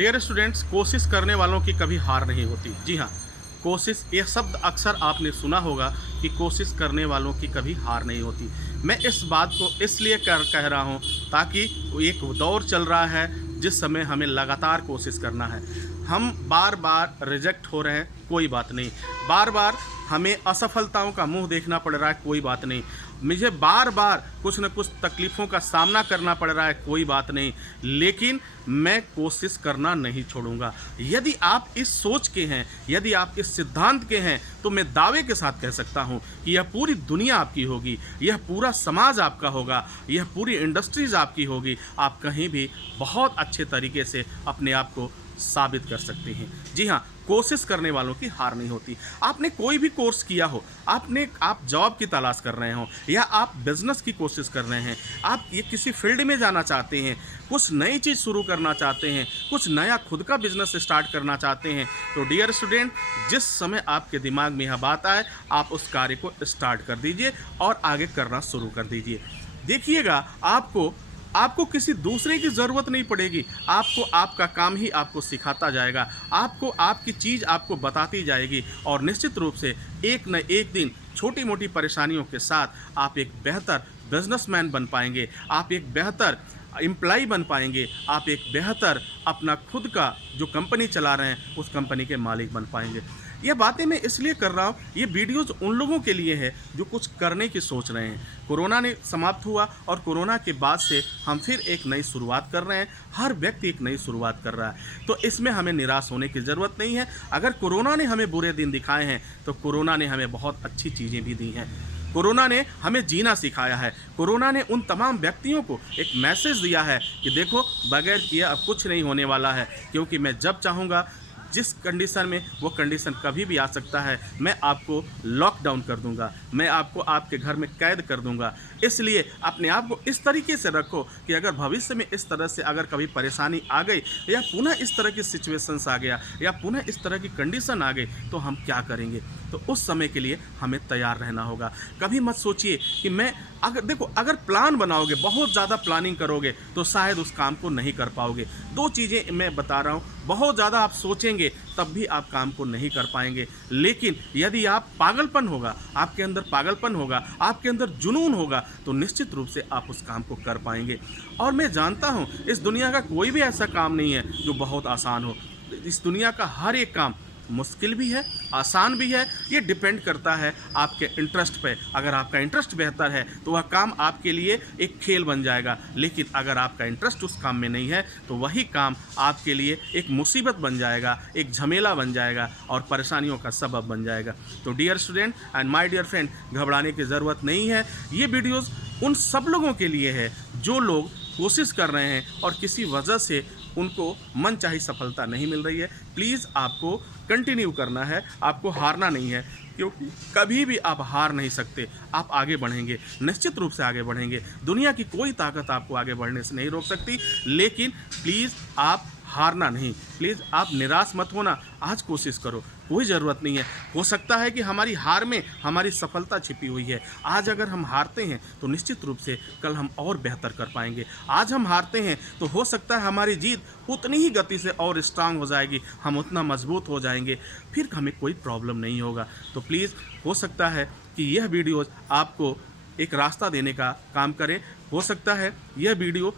Dear students, कोशिश करने वालों की कभी हार नहीं होती। जी हाँ, कोशिश, यह शब्द अक्सर आपने सुना होगा कि कोशिश करने वालों की कभी हार नहीं होती। मैं इस बात को इसलिए कह रहा हूँ ताकि एक दौर चल रहा है जिस समय हमें लगातार कोशिश करना है। हम बार बार रिजेक्ट हो रहे हैं, कोई बात नहीं। बार बार हमें असफलताओं का मुंह देखना पड़ रहा है, कोई बात नहीं। मुझे बार बार कुछ न कुछ तकलीफ़ों का सामना करना पड़ रहा है, कोई बात नहीं। लेकिन मैं कोशिश करना नहीं छोड़ूंगा। यदि आप इस सोच के हैं, यदि आप इस सिद्धांत के हैं, तो मैं दावे के साथ कह सकता हूं कि यह पूरी दुनिया आपकी होगी, यह पूरा समाज आपका होगा, यह पूरी इंडस्ट्रीज़ आपकी होगी। आप कहीं भी बहुत अच्छे तरीके से अपने आप को साबित कर सकते हैं। जी हाँ, कोशिश करने वालों की हार नहीं होती। आपने कोई भी कोर्स किया हो, आप जॉब की तलाश कर रहे हो, या आप बिजनेस की कोशिश कर रहे हैं, आप ये किसी फील्ड में जाना चाहते हैं, कुछ नई चीज़ शुरू करना चाहते हैं, कुछ नया खुद का बिजनेस स्टार्ट करना चाहते हैं, तो डियर स्टूडेंट, जिस समय आपके दिमाग में यह बात आए, आप उस कार्य को स्टार्ट कर दीजिए और आगे करना शुरू कर दीजिए। देखिएगा, आपको किसी दूसरे की ज़रूरत नहीं पड़ेगी। आपको आपका काम ही आपको सिखाता जाएगा, आपको आपकी चीज़ आपको बताती जाएगी, और निश्चित रूप से एक न एक दिन छोटी मोटी परेशानियों के साथ आप एक बेहतर बिजनेसमैन बन पाएंगे, आप एक बेहतर एम्प्लॉय बन पाएंगे, आप एक बेहतर अपना खुद का जो कंपनी चला रहे हैं उस कंपनी के मालिक बन पाएंगे। ये बातें मैं इसलिए कर रहा हूँ, ये वीडियोज़ उन लोगों के लिए है जो कुछ करने की सोच रहे हैं। कोरोना ने समाप्त हुआ और कोरोना के बाद से हम फिर एक नई शुरुआत कर रहे हैं। हर व्यक्ति एक नई शुरुआत कर रहा है, तो इसमें हमें निराश होने की ज़रूरत नहीं है। अगर कोरोना ने हमें बुरे दिन दिखाए हैं, तो कोरोना ने हमें बहुत अच्छी चीज़ें भी दी हैं। कोरोना ने हमें जीना सिखाया है। कोरोना ने उन तमाम व्यक्तियों को एक मैसेज दिया है कि देखो, बगैर किए अब कुछ नहीं होने वाला है, क्योंकि मैं जब चाहूँगा, जिस कंडीशन में, वो कंडीशन कभी भी आ सकता है, मैं आपको लॉकडाउन कर दूंगा, मैं आपको आपके घर में कैद कर दूंगा। इसलिए अपने आप को इस तरीके से रखो कि अगर भविष्य में इस तरह से अगर कभी परेशानी आ गई, या पुनः इस तरह की सिचुएशंस आ गया, या पुनः इस तरह की कंडीशन आ गई, तो हम क्या करेंगे। तो उस समय के लिए हमें तैयार रहना होगा। कभी मत सोचिए कि अगर प्लान बनाओगे, बहुत ज़्यादा प्लानिंग करोगे, तो शायद उस काम को नहीं कर पाओगे। दो चीज़ें मैं बता रहा हूँ, बहुत ज़्यादा आप सोचेंगे तब भी आप काम को नहीं कर पाएंगे। लेकिन यदि पागलपन होगा, आपके अंदर पागलपन होगा, आपके अंदर जुनून होगा, तो निश्चित रूप से आप उस काम को कर पाएंगे। और मैं जानता हूँ, इस दुनिया का कोई भी ऐसा काम नहीं है जो बहुत आसान हो। इस दुनिया का हर एक काम मुश्किल भी है, आसान भी है। ये डिपेंड करता है आपके इंटरेस्ट पे। अगर आपका इंटरेस्ट बेहतर है तो वह काम आपके लिए एक खेल बन जाएगा, लेकिन अगर आपका इंटरेस्ट उस काम में नहीं है तो वही काम आपके लिए एक मुसीबत बन जाएगा, एक झमेला बन जाएगा, और परेशानियों का सबब बन जाएगा। तो dear student and my dear friend, घबराने की ज़रूरत नहीं है। ये वीडियोज़ उन सब लोगों के लिए है जो लोग कोशिश कर रहे हैं और किसी वजह से उनको मनचाही सफलता नहीं मिल रही है। प्लीज़ आपको कंटिन्यू करना है, आपको हारना नहीं है, क्योंकि कभी भी आप हार नहीं सकते। आप आगे बढ़ेंगे, निश्चित रूप से आगे बढ़ेंगे। दुनिया की कोई ताकत आपको आगे बढ़ने से नहीं रोक सकती। लेकिन प्लीज़ आप हारना नहीं, प्लीज़ आप निराश मत होना। आज कोशिश करो, कोई ज़रूरत नहीं है। हो सकता है कि हमारी हार में हमारी सफलता छिपी हुई है। आज अगर हम हारते हैं तो निश्चित रूप से कल हम और बेहतर कर पाएंगे। आज हम हारते हैं तो हो सकता है हमारी जीत उतनी ही गति से और स्ट्रांग हो जाएगी, हम उतना मजबूत हो जाएंगे, फिर हमें कोई प्रॉब्लम नहीं होगा। तो प्लीज़, हो सकता है कि यह वीडियो आपको एक रास्ता देने का काम करे। हो सकता है यह वीडियो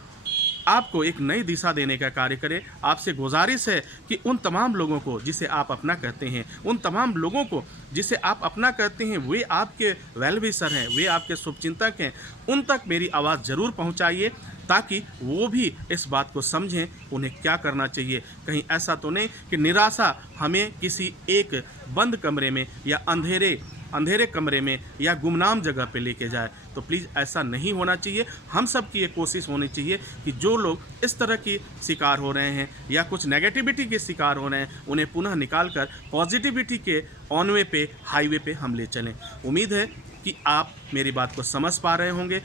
आपको एक नई दिशा देने का कार्य करे। आपसे गुजारिश है कि उन तमाम लोगों को जिसे आप अपना कहते हैं, उन तमाम लोगों को जिसे आप अपना कहते हैं, वे आपके वेल विशर हैं, वे आपके शुभचिंतक हैं, उन तक मेरी आवाज़ ज़रूर पहुंचाइए, ताकि वो भी इस बात को समझें उन्हें क्या करना चाहिए। कहीं ऐसा तो नहीं कि निराशा हमें किसी एक बंद कमरे में या अंधेरे कमरे में या गुमनाम जगह पे लेके जाए। तो प्लीज़ ऐसा नहीं होना चाहिए। हम सब की ये कोशिश होनी चाहिए कि जो लोग इस तरह की शिकार हो रहे हैं या कुछ नेगेटिविटी के शिकार हो रहे हैं, उन्हें पुनः निकाल कर पॉजिटिविटी के ऑनवे पे, हाईवे पे हम ले चलें। उम्मीद है कि आप मेरी बात को समझ पा रहे होंगे।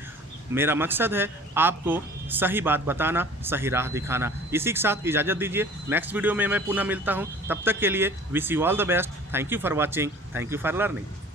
मेरा मकसद है आपको सही बात बताना, सही राह दिखाना। इसी के साथ इजाज़त दीजिए, नेक्स्ट वीडियो में मैं पुनः मिलता हूँ। तब तक के लिए wish you all the best. Thank you for watching, thank you for learning.